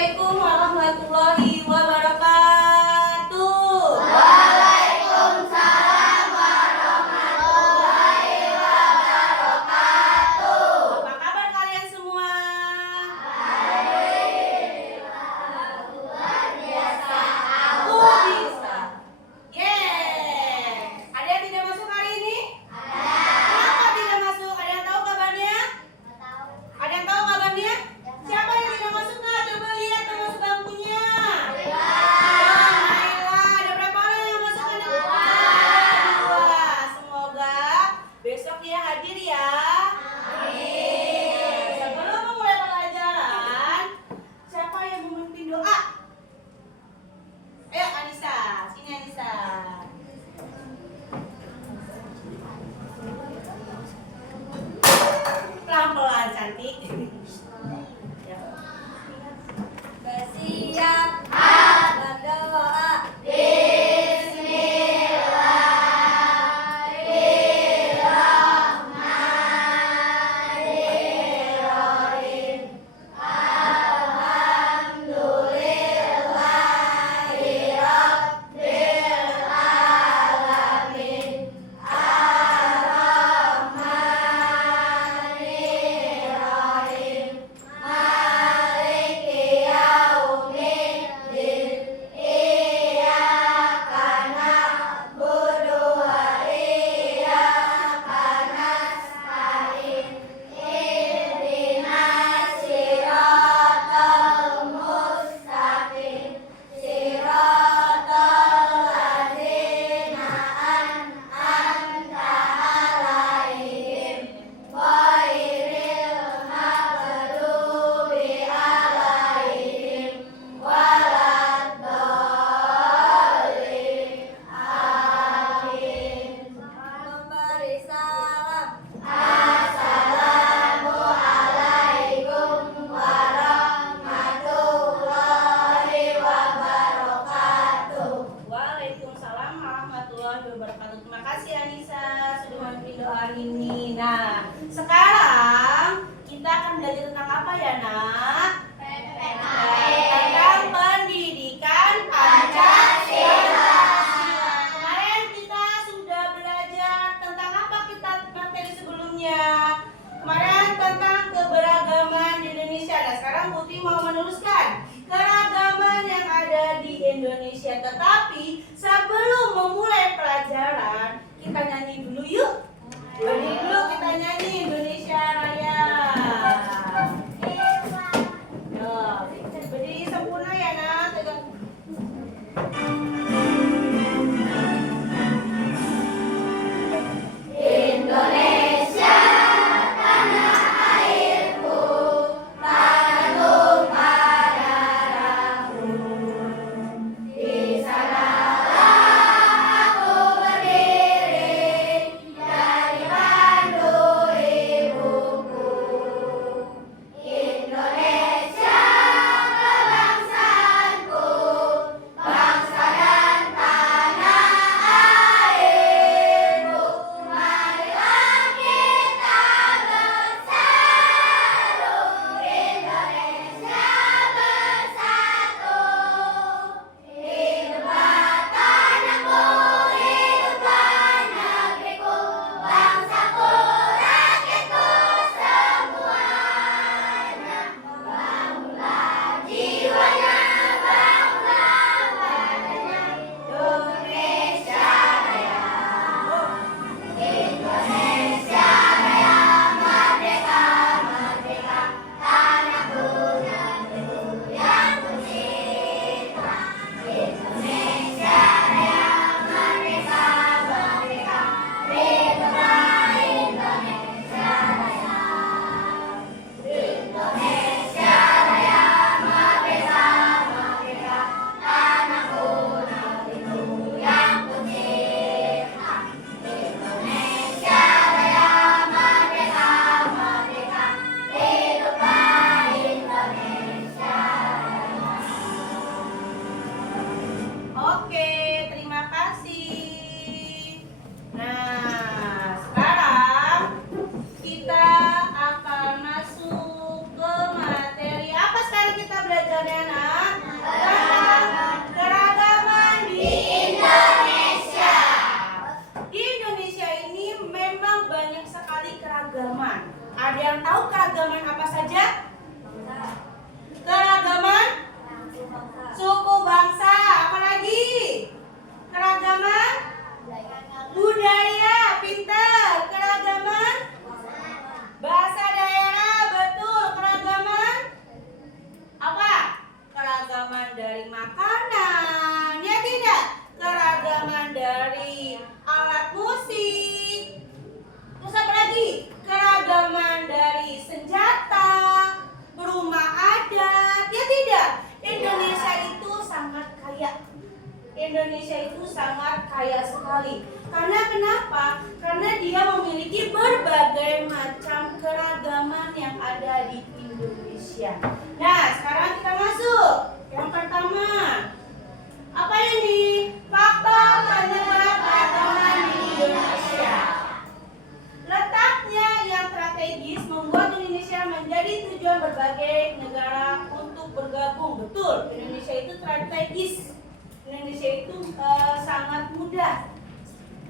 Assalamualaikum warahmatullahi wabarakatuh. Waalaikumsalam warahmatullahi wabarakatuh. Apa kabar kalian semua? Luar biasa. Aku bisa. Yeay. Ada yang tidak masuk hari ini? Kenapa tidak masuk? Ada yang tahu kabarnya? Ada yang tahu kabarnya? Siapa yang tidak masuk? Nah, coba lihat tuh masuk bangkunya. Naila, ada berapa orang yang masuk? Ada dua. Semoga besok dia hadir ya. Sebelum memulai pelajaran, siapa yang memimpin doa? Ayo Anissa, sini Anissa. Pelan-pelan cantik. Bersiap berdoa. Bismillahirrahmanirrahim. Alhamdulillahirabbil alamin. Ar-Rahmanirrahim. Maliki yaumiddin. Iyyaka na'budu wa iyyaka nasta'in. Ihdinas siratal mustaqim. Siratal ladzina an'amta 'alaihim ghairil maghdubi 'alaihim waladdallin. Amin. Memberi salam. Assalamualaikum warahmatullahi wabarakatuh. Waalaikumsalam warahmatullahi wabarakatuh. Terima kasih Anissa sudah memimpin doa ini. Nah, sekarang kita akan belajar tentang apa ya, Nak? Tentang pendidikan Pancasila. Kemarin kita sudah belajar tentang apa kita materi sebelumnya? Kemarin tentang keberagaman di Indonesia. Nah, sekarang Putri mau meneruskan keragaman yang ada di Indonesia. Tetapi sebelum memulai pelajaran, kita nyanyi dulu yuk. Berdiri dulu kita nyanyi Indonesia Raya. Nah, berdiri sempurna ya, Nak. Tegak. Indonesia tanah airku, tanah tumpah darahku. Di sanalah aku berdiri, dari pandu ibuku. Indonesia dari makanan, ya tidak? Keragaman dari alat musik. Terus apa lagi? Keragaman dari senjata, rumah adat, ya tidak? Indonesia itu sangat kaya. Indonesia itu sangat kaya sekali. Karena kenapa? Karena dia memiliki berbagai macam keragaman yang ada di Indonesia. Nah, sekarang kita masuk. Yang pertama, apa ini? Faktor penyebab keragaman di Indonesia. Letaknya yang strategis membuat Indonesia menjadi tujuan berbagai negara untuk bergabung. Betul, Indonesia itu strategis. Indonesia itu sangat mudah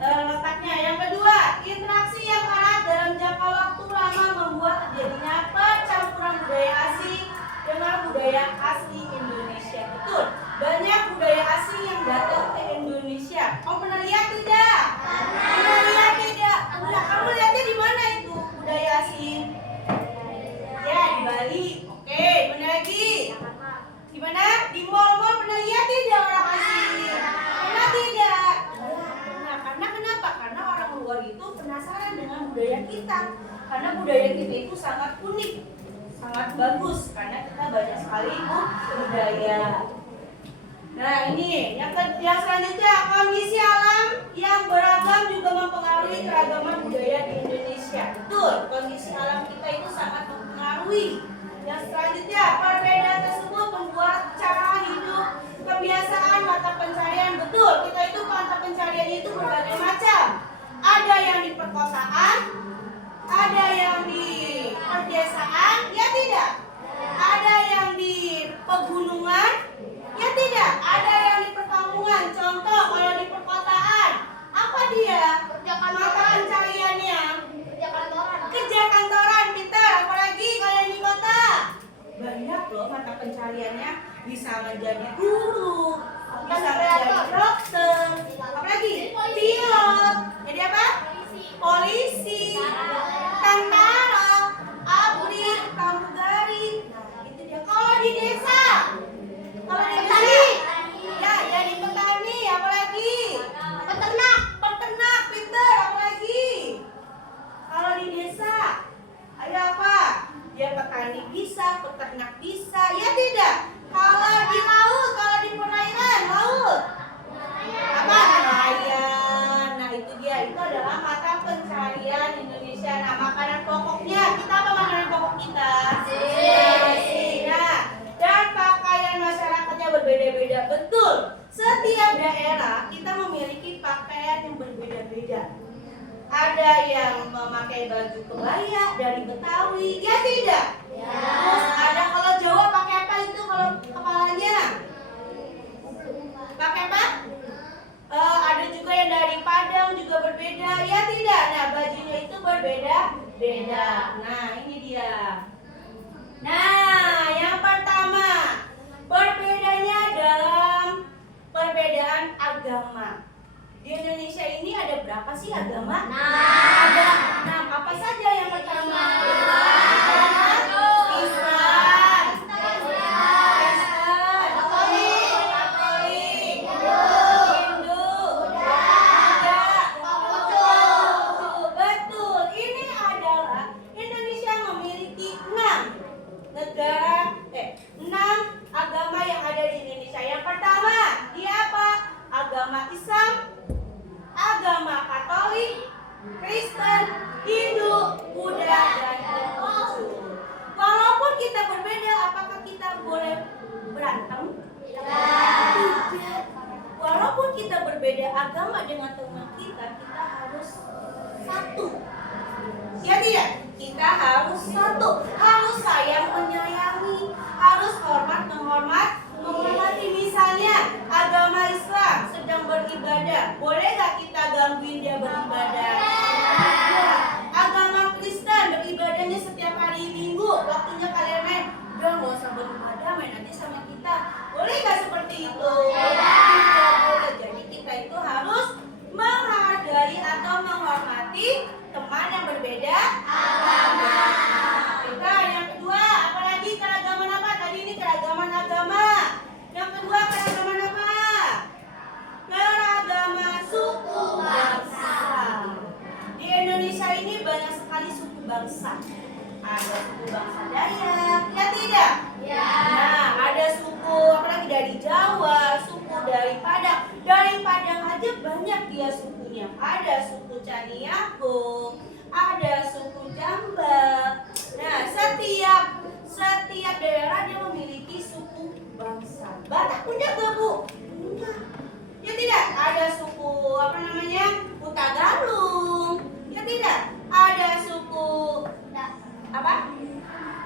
letaknya. Yang kedua, interaksi yang erat dalam jangka waktu lama membuat terjadinya percampuran budaya asing dengan budaya asli Indonesia. Betul, banyak budaya asing yang datang ke Indonesia. Kamu pernah lihat tidak? Pernah lihat tidak? Nah, kamu lihatnya di mana itu budaya asing? Ya, di Bali. Oke, mana lagi? Di mana? Di mall-mall pernah lihat tidak orang asing? Pernah tidak? Nah, karena kenapa? Karena orang luar itu penasaran dengan budaya kita. Karena budaya kita itu sangat unik, sangat bagus. Karena kita banyak sekali budaya. Nah, ini yang selanjutnya, kondisi alam yang beragam juga mempengaruhi keragaman budaya di Indonesia. Betul, kondisi alam kita itu sangat mempengaruhi. Yang selanjutnya, perbedaan tersebut membuat cara hidup, kebiasaan, mata pencarian. Betul, kita itu mata pencariannya itu berbagai macam. Ada yang di perkotaan, ada yang di pedesaan, ya tidak? Ada yang di pegunungan, ya tidak? Ada yang di perkampungan. Contoh, kalau di perkotaan, apa dia? Mata pencariannya? Kerja kantoran, pintar. Apalagi kalau di kota, banyak loh mata pencariannya. Bisa menjadi guru, bisa menjadi dokter, apalagi pilot. Jadi apa? Polisi, tentara, abri, pramugari. Nah, itu dia. Kalau di desa, kalau di petani, ya jadi petani. Apalagi peternak, pintar. Apalagi kalau di desa, ada apa? Dia petani bisa, peternak bisa, ya tidak? Kalau di laut, kalau di perairan, laut, apa? Nelayan. Nah, itu dia. Itu adalah mata pencarian Indonesia. Nah, makanan pokoknya, kita apa makanan pokok kita? Nasi. Nah, dan pakaian masyarakatnya berbeda-beda. Betul. Setiap daerah kita memiliki pakaian yang berbeda-beda. Ada yang memakai baju kebaya dari Betawi, ya tidak? Ya. Terus ada kalau Jawa pakai apa itu kalau kepalanya? Pakai apa? Ada juga yang dari Padang juga berbeda, ya tidak? Nah, bajunya itu berbeda-beda. Nah, ini dia. Nah, yang pertama, perbedaannya dalam perbedaan agama. Di Indonesia ini ada berapa sih agama? Ada 6. Apa saja yang pertama? Islam, Kristen, Katolik, Hindu, Buddha, betul. Ini adalah Indonesia memiliki 6 agama yang ada di Indonesia. Yang pertama, dia apa? Agama Islam, agama Katolik, Kristen, Hindu, Buddha, dan Konghucu. Walaupun kita berbeda, apakah kita boleh berantem? Tidak. Walaupun kita berbeda agama dengan teman kita harus satu. Ya tidak? Kita harus satu. Harus sayang menyayangi, harus hormat menghormati. Misalnya agama Islam sedang beribadah, boleh gak kita gangguin dia beribadah? Agama Kristen beribadahnya setiap hari Minggu, waktunya kalian main, udah gak usah beribadah, main aja sama kita. Boleh gak seperti itu? Tidak boleh. Jadi kita itu harus menghargai atau menghormati teman yang berbeda agama. Kita yang kedua, apalagi kalau ada suku Caniago, ada suku Jambak. Nah, setiap daerah dia memiliki suku bangsa. Batak punya nggak, Bu? Punya. Ya tidak, ada suku Utagalung. Ya tidak, ada suku apa?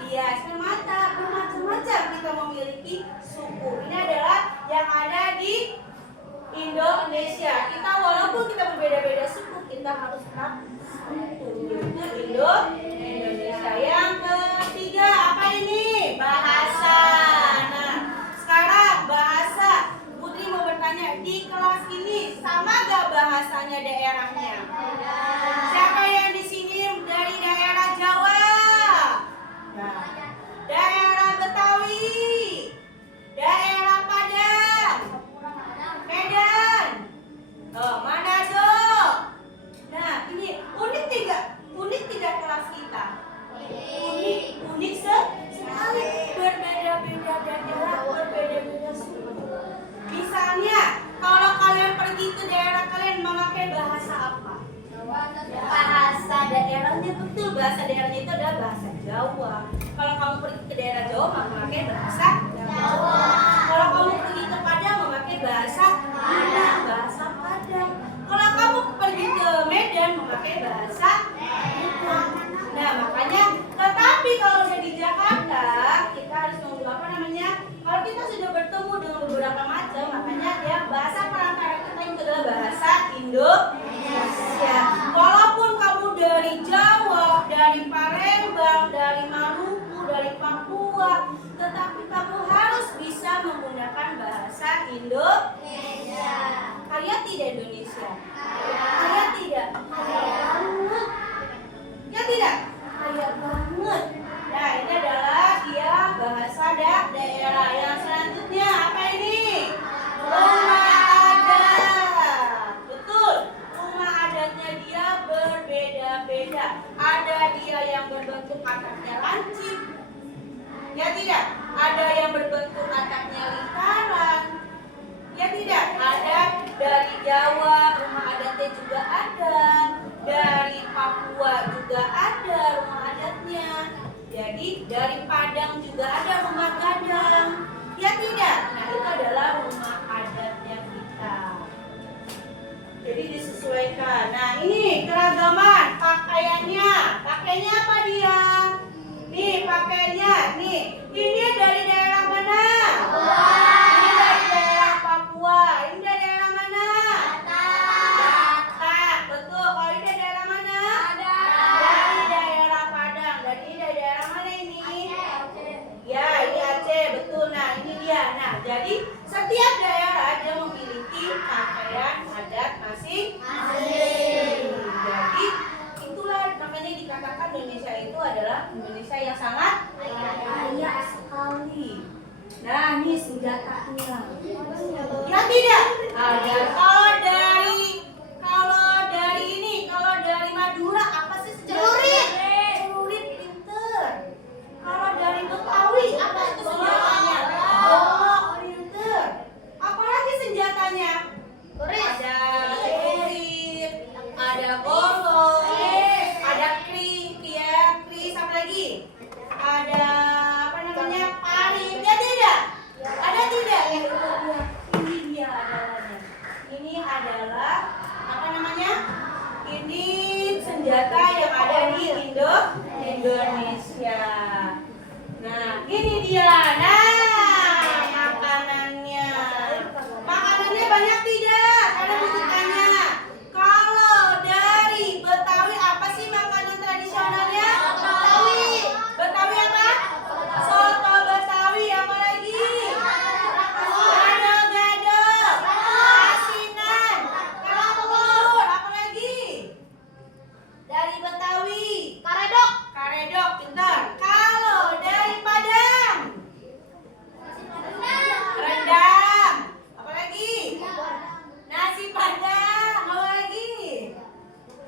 Iya, bermacam-macam kita memiliki suku. Ini adalah yang ada di Indonesia. Kita walaupun kita berbeda-beda suku, kita harus tetap satu. Itu Indonesia. Yang ketiga apa ini? Bahasa. Nah, sekarang bahasa. Putri mau bertanya, di kelas ini sama gak bahasanya daerahnya? Siapa yang di sini dari daerah Jawa? Nah, daerah Betawi, daerah Padang, Medan, Manado. Nah, ini unik tidak kelas kita? Unik sekali, berbeda-beda daerah, berbeda-beda suku. Misalnya, kalau kalian pergi ke daerah kalian memakai bahasa apa? Bahasa daerahnya, betul, bahasa daerahnya itu adalah bahasa Jawa. Kalau kamu pergi ke daerah Jawa memakai bahasa Jawa. Kalau kamu pergi ke Padang memakai bahasa Padang, bahasa Padang. Kalau kamu pergi ke Medan memakai bahasa Medan. Nah, makanya tetapi kalau udah di Jakarta kita harus kalau kita sudah bertemu dengan beberapa macam, makanya ya bahasa perantara kita itu adalah bahasa Indonesia. Walaupun kamu dari Jawa, dari Palembang, dari Maluku, dari Papua, tetapi kamu harus bisa menggunakan bahasa Indonesia. Kaya tidak Indonesia? Kaya tidak? Kaya banget. Ya tidak? Kaya banget. Nah, ini adalah dia bahasa daerah. Yang selanjutnya apa ini? Rumah adat. Betul. Rumah adatnya dia berbeda-beda. Ada dia yang berbentuk atapnya lancip. Ya tidak? Ada yang berbentuk atapnya lingkaran. Ya tidak? Ada dari Jawa rumah adatnya juga ada. Dari Papua juga ada rumah adatnya. Jadi dari Padang juga ada rumah gadang. Ya tidak? Nah, itu adalah rumah adatnya kita. Jadi disesuaikan. Nah, ini keragaman pakaiannya. Pakainya apa dia? Nih, pakaiannya. Nih, ini dari daerah mana? Ini dari daerah Papua. Ini dari daerah mana? Batak. Betul. Kalau ini dari daerah mana? Dari daerah Padang. Dan ini dari daerah mana ini? Ya, ini Aceh. Betul. Nah, ini dia. Nah, jadi setiap daerah dia memiliki pakaian adat masing-masing. Jadi itulah makanya dikatakan Indonesia itu adalah Indonesia yang sangat kaya sekali. Nah, ini senjatanya. Ya tidak? Ada. Kalau dari Madura apa sih senjatanya? Celurit, pinter. Kalau dari Betawi apa itu senjatanya? Golok, pinter. Apalagi senjatanya? Ada celurit, ada golok, ada kris, apa lagi? Ada parit. Ya tidak? Ada tidak? Ini dia adanya. Ini adalah ini senjata yang ada di Indonesia. Nah, ini dia. Nah, makanannya. Makanannya banyak tidak? Ada rujukannya. Kalau dari Betawi apa sih makanan tradisionalnya? Betawi apa? Soto Betawi. Apa lagi? Gado-gado, asinan, kelapa, apa lagi? Dari Betawi, karedok, pintar. Kalau dari Padang, rendang, apa lagi? Nasi Padang, apa lagi?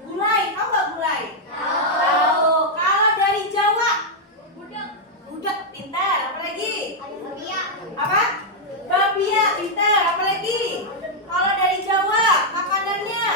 Gulai, tahu nggak gulai? Tahu. Kalau dari Jawa, budak, pintar. Apa lagi? Apa? Bapia, pintar. Apa lagi? Kalau dari Jawa, makanannya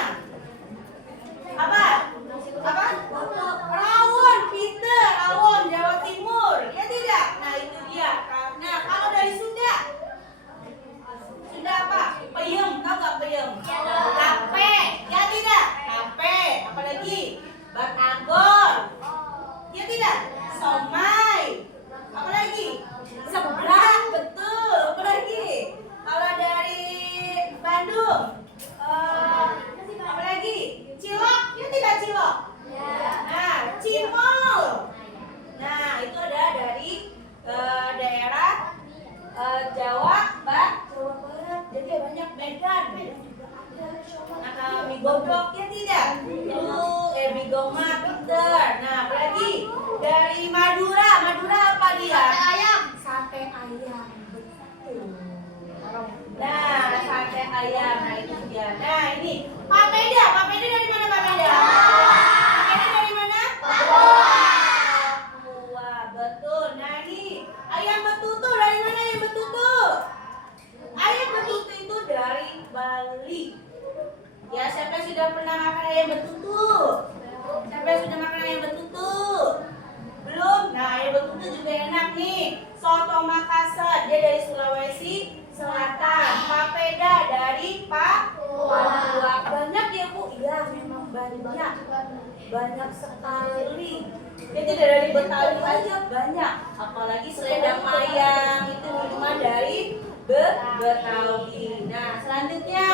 banyak sekali. Ya tidak dari Betawi aja banyak, apalagi selendang mayang itu minuman dari Betawi. Nah selanjutnya,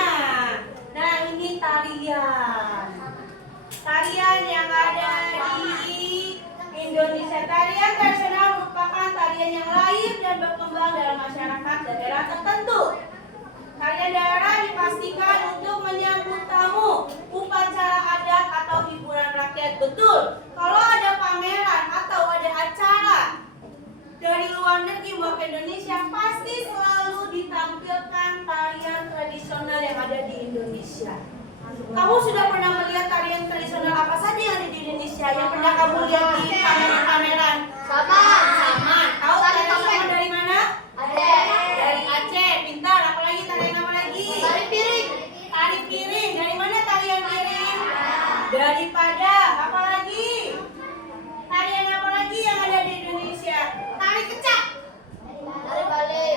nah ini tarian. Tarian yang ada di Indonesia. Tarian tradisional merupakan tarian yang lahir dan berkembang dalam masyarakat daerah tertentu. Tarian daerah dipastikan untuk menyambut tamu, upacara adat atau hiburan rakyat. Betul. Kalau ada pameran atau ada acara dari luar negeri mau ke Indonesia, pasti selalu ditampilkan tarian tradisional yang ada di Indonesia. Kamu sudah pernah melihat tarian tradisional apa saja yang ada di Indonesia? Yang pernah kamu lihat di pameran-pameran? Saman. Tahu tarian saman dari mana? Dari Aceh. Pintar. Apalagi tarian apa lagi? Tari piring. Dari mana tarian piring? Dari Padang. Apalagi? Tarian apa lagi yang ada di Indonesia? Tari kecak.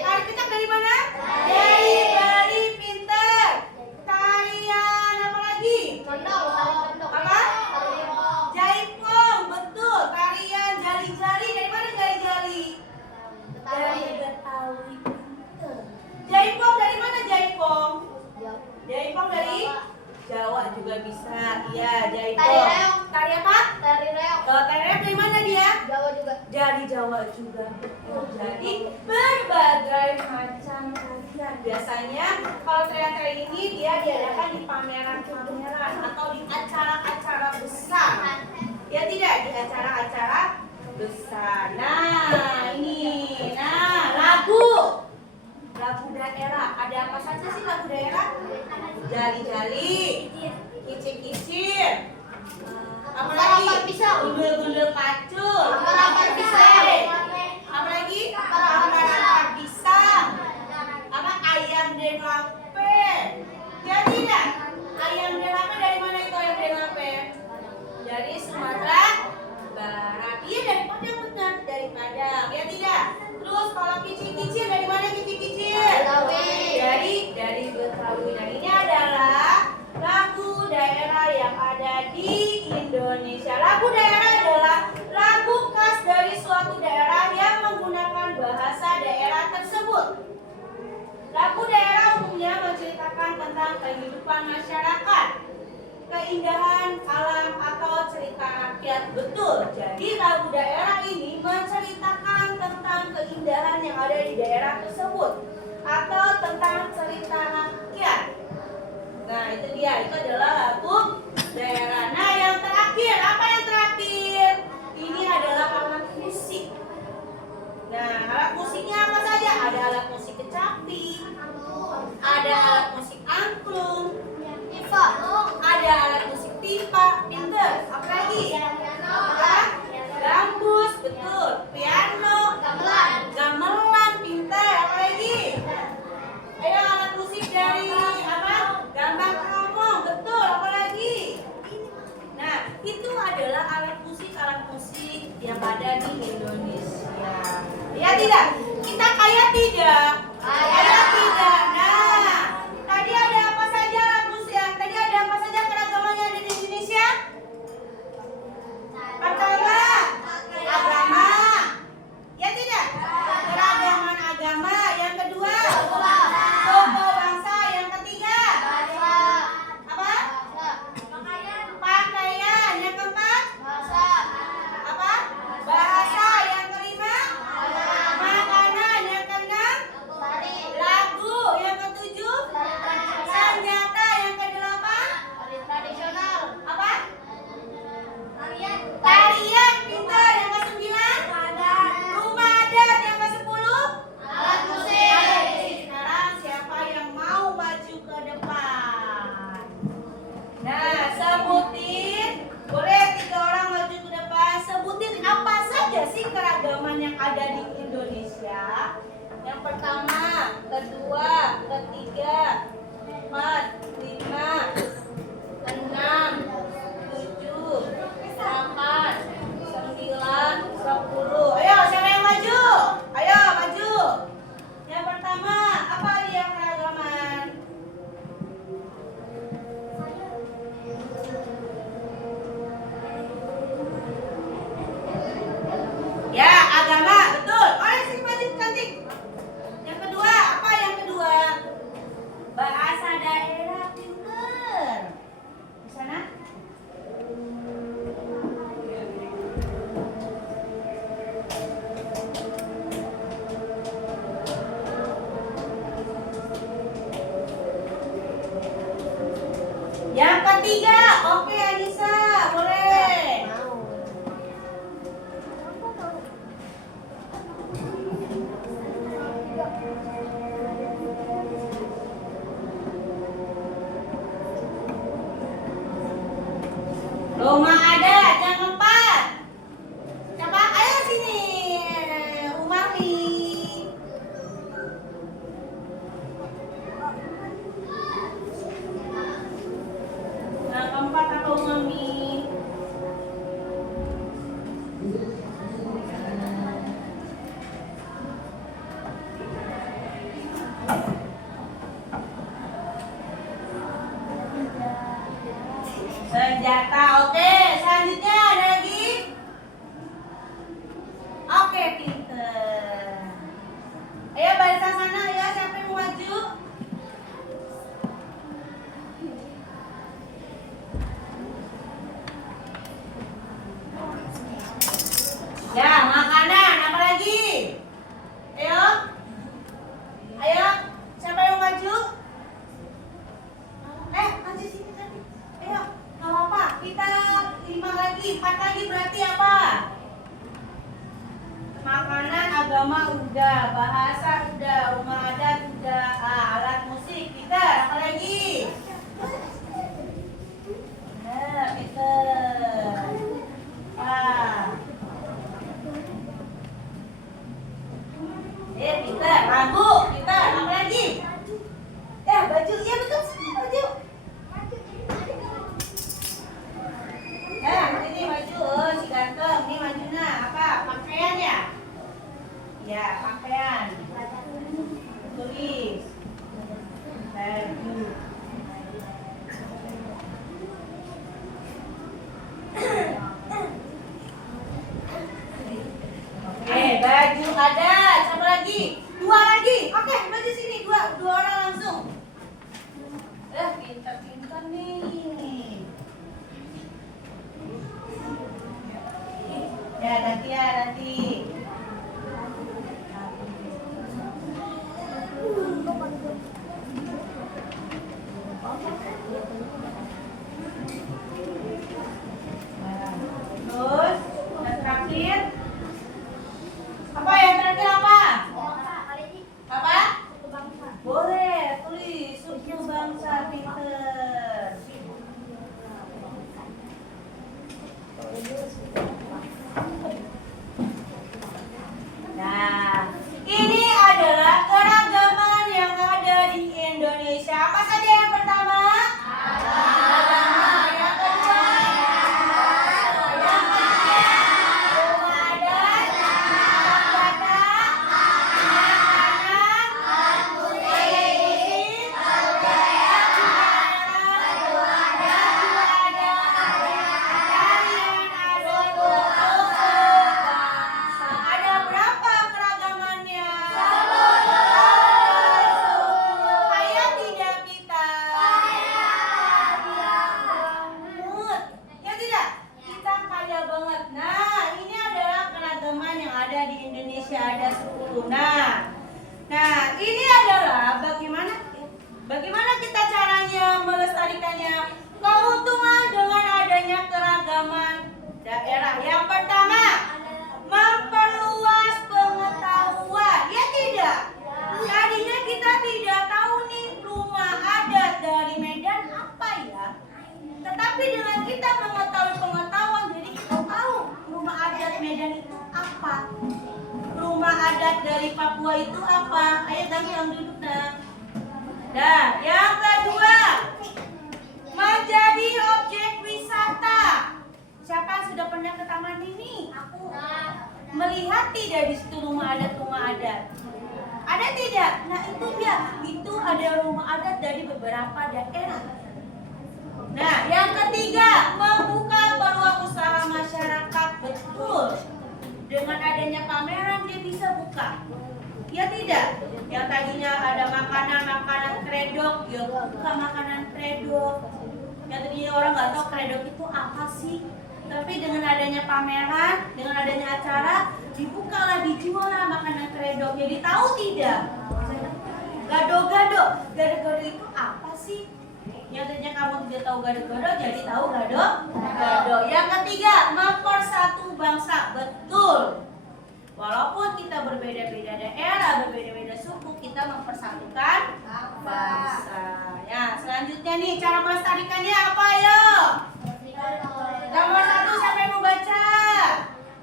Tari kecak dari mana? Dari Bali. Pintar. Tarian apa lagi? Apa? Jaipong. Betul. Tarian jali-jali. Dari mana jali-jali? Dari Betawi. Pintar. Jaipong dari mana Jaipong? Jaipong dari Jawa juga bisa. Iya, Jaipong. Tari apa? Tari reog dari mana dia? Jawa juga. Dari Jawa juga. Jadi berbagai macam tarian. Biasanya kalau tarian-tarian ini dia diadakan di pameran-pameran atau di acara-acara besar. Ya tidak, di acara-acara besar. Nah, ini. Nah, lagu daerah. Ada apa saja sih lagu daerah? Jali-jali, kicir-kicir, apa lagi? Gundul-gundul pacul, apa lagi? Ampar-ampar pisang, apa? Ayam denlape. Ya tidak? Ayam denlape dari mana itu ayam denlape? Dari Sumatera Barat. Iya, dari Padang benar, dari Padang. Ya tidak? Terus kalau kicir-kicir dari mana kicir-kicir? Dari Betawi. Nah, ini adalah lagu daerah yang ada di Indonesia. Lagu daerah adalah lagu khas dari suatu daerah yang menggunakan bahasa daerah tersebut. Lagu daerah umumnya menceritakan tentang kehidupan masyarakat, keindahan alam atau cerita rakyat. Betul. Jadi lagu daerah ini menceritakan tentang keindahan yang ada di daerah tersebut atau tentang cerita rakyat. Nah, itu dia. Itu adalah lagu daerah. Nah, yang terakhir, apa yang terakhir? Ini adalah alat musik. Nah, alat musiknya apa saja? Ada alat musik kecapi, ada alat musik angklung, ada alat musik pipa, pinter. Apa lagi? Gambus, betul. Piano, gamelan, pinter. Apa lagi? Ayo alat musik dari apa? Gambang kromong, betul. Apa lagi? Nah, itu adalah alat musik yang ada di Indonesia. Ya tidak? Kita kaya tidak? Kaya tidak. Nah, tadi ada apa saja alat musik? Tadi ada apa saja keragaman yang ada di Indonesia? Pertama, agama. Ya tidak? Keragaman agama. Yang kedua, suku bangsa. Yang ketiga, apa? Pakaian. Yang keempat, apa? Bahasa. Yang kelima, makanan. Yang keenam, lagu. Yang ketujuh, senjata. Yang kedelapan, apa? Tarian, pintar. Yang ke-9, rumah adat. Yang ke-10, alat musik. Sekarang siapa yang mau maju ke depan? Nah, sebutin. Boleh 3 orang maju ke depan. Sebutin apa saja sih keragaman yang ada di Indonesia. Yang pertama, kedua, ketiga, 4, 5, 6, 7, 8, 9, 10. Ayo, siapa yang maju? Ayo, maju. Yang pertama, apa dia keragaman? ketiga, oke Anissa, boleh. Rumah adat yang keempat. Siapa? Ayo sini, Umami. Yang keempat apa Umami? Senjata, oke. Selanjutnya ada lagi. Oke, pinter. Ayo barisan sana ya, siapa yang mau maju? Ya, makanan, apa lagi? Ayo. Ayo, siapa yang mau maju? Maju sini tadi. Ayo, nggak apa-apa. Kita 5 lagi, 4 lagi berarti apa? Makanan, agama udah, bahasa udah, rumah adat udah, alat musik kita apa lagi? Nah, pinter. Pinter, lagu kita apa lagi? Baju, iya betul sih baju. Ini baju, si ganteng, ini bajunya apa? Pakaian ya? Ya, pakaian. Tulis. Baju. Oke, baju ada. Satu lagi. 2 lagi. Oke, baju sini. 2 orang langsung. Pintar-pintar nih. Ya, nanti. Terus, yang terakhir. Apa yang terakhir apa? Apa? Boleh, tulis suku bangsa pinter. Nah, ini adalah keragaman yang ada di Indonesia. Apa saja yang pertama? Agama. Yang kedua? Yang ketiga? Rumah adat. Yang keempat? Makanan. Musik. Ada berapa keragamannya? 10. Kaya tidak kita? Banget. Ya tidak? Kita kaya banget. Nah, ini adalah keragaman yang ada di Indonesia, ada 10. Nah, ini adalah bagaimana kita caranya melestarikannya. Keuntungan dengan adanya keragaman daerah. Yang pertama, memperluas pengetahuan. Ya tidak? Tadinya kita tidak tahu nih rumah adat dari Medan apa ya. Tetapi dengan kita mengetahui pengetahuan, jadi kita tahu rumah adat Medan itu apa. Rumah adat dari Papua itu apa. Ayo gampang duduk nah. Nah, yang kedua, menjadi objek wisata. Siapa yang sudah pernah ke taman ini? Aku. Melihat tidak di situ rumah adat? Ada tidak? Nah itu dia, itu ada rumah adat dari beberapa daerah. Nah yang ketiga, membuka peluang usaha masyarakat. Betul. Dengan adanya pameran dia bisa buka. Ya tidak? Yang tadinya ada makanan kredok, ya buka makanan kredok. Yang tadinya orang nggak tahu kredok itu apa sih. Tapi dengan adanya pameran, dengan adanya acara, dibukalah, dijual makanan kredok. Jadi tahu tidak? Gado-gado itu apa sih? Yang tadinya kamu tidak tahu tahu gado-gado jadi tahu gado-gado. Yang ketiga, mempersatu bangsa. Betul. Walaupun kita berbeda-beda daerah, berbeda-beda suku, kita mempersatukan bangsa. Ya, selanjutnya nih cara melestarikannya apa ayo? Nomor 1 siapa yang mau baca?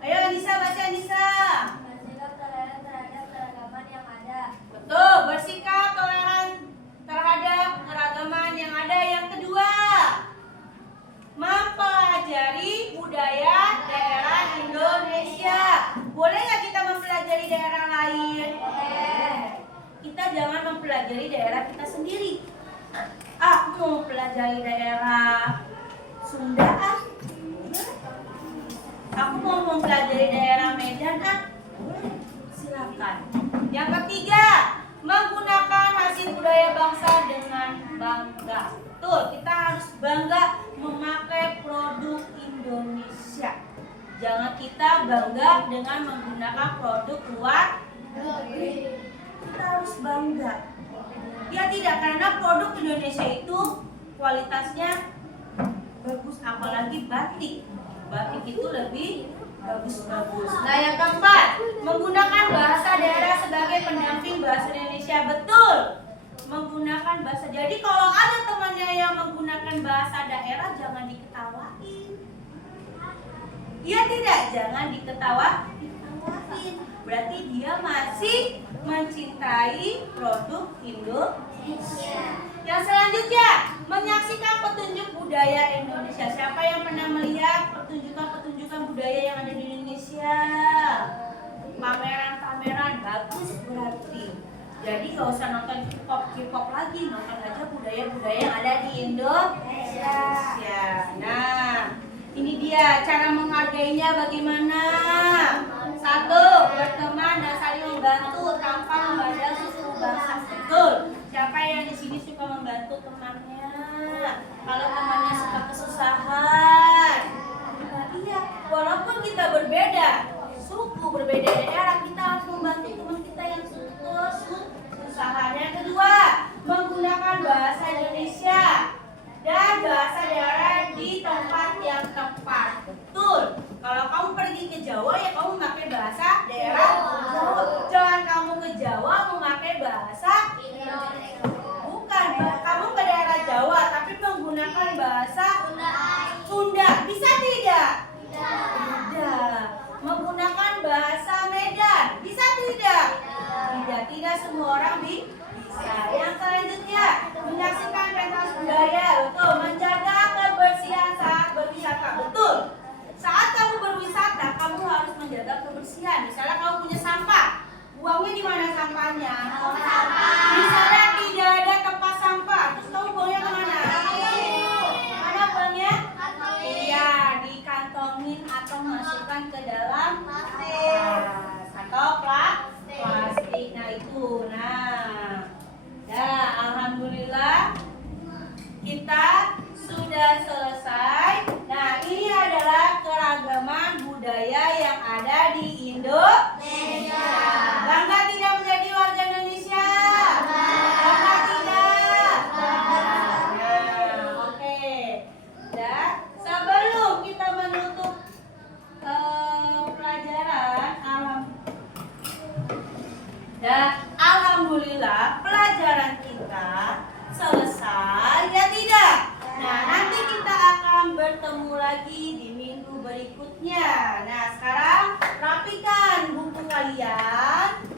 Ayo Anissa baca Anissa. Bersikap toleran terhadap keragaman yang ada. Betul, bersikap toleran terhadap keragaman yang ada. Yang kedua, mempelajari budaya daerah Indonesia. Boleh nggak kita mempelajari daerah lain? Kita jangan mempelajari daerah kita sendiri. Aku mau mempelajari daerah Sunda. Aku mau mempelajari daerah Medan. Silakan. Yang ketiga, menggunakan hasil budaya bangsa dengan bangga. Betul, kita harus bangga memakai produk Indonesia. Jangan kita bangga dengan menggunakan produk luar negeri. Kita harus bangga. Ya tidak, karena produk Indonesia itu kualitasnya bagus, apalagi batik. Batik itu lebih bagus-bagus. Nah yang keempat, menggunakan bahasa daerah sebagai pendamping bahasa Indonesia. Betul, menggunakan bahasa. Jadi kalau ada temannya yang menggunakan bahasa daerah, jangan diketawain. Iya tidak, jangan diketawain. Berarti dia masih mencintai produk Indonesia. Yang selanjutnya, menyaksikan petunjuk budaya Indonesia. Siapa yang pernah melihat pertunjukan budaya yang ada di Indonesia? Pameran-pameran bagus berarti. Jadi gak usah nonton K-pop lagi, nonton aja budaya-budaya yang ada di Indonesia. Nah, ini dia cara menghargainya bagaimana. 1. Berteman dan saling membantu tanpa memandang suku bangsa. Betul. Siapa yang di sini suka membantu temannya? Kalau temannya suka kesusahan. Nah, iya, walaupun kita berbeda suku, berbeda daerah, kita harus membantu teman kita yang kesusahan. Yang kedua, menggunakan bahasa Indonesia dan bahasa daerah di tempat yang tepat. Betul. Kalau kamu pergi ke Jawa ya kamu memakai bahasa daerah Jawa. Jangan kamu ke Jawa memakai bahasa Indonesia. Bukan, kamu ke daerah Jawa tapi menggunakan bahasa Sunda. Bisa tidak? Tidak. Menggunakan bahasa Medan. Bisa tidak? Tidak semua orang bisa. Yang selanjutnya, menyaksikan pentas budaya. Betul, menjaga kebersihan saat berwisata. Betul. Saat kamu berwisata, kamu harus menjaga kebersihan. Misalnya kamu punya sampah, buangnya di mana sampahnya? Misalnya tidak ada tempat sampah, terus kamu buangnya kemana? Mana buangnya? Iya, dikantongin atau masukkan ke dalam tas atau plastik. Nah itu, alhamdulillah kita sudah selesai. Nah, ini adalah keragaman budaya yang ada di Indonesia. Bangga tidak menjadi warga Indonesia? Bangga tidak? Nah, oke. Dan sebelum kita menutup pelajaran, alhamdulillah pelajaran kita selesai ya tidak? Nah, nanti kita akan bertemu lagi di minggu berikutnya. Nah, sekarang rapikan buku kalian.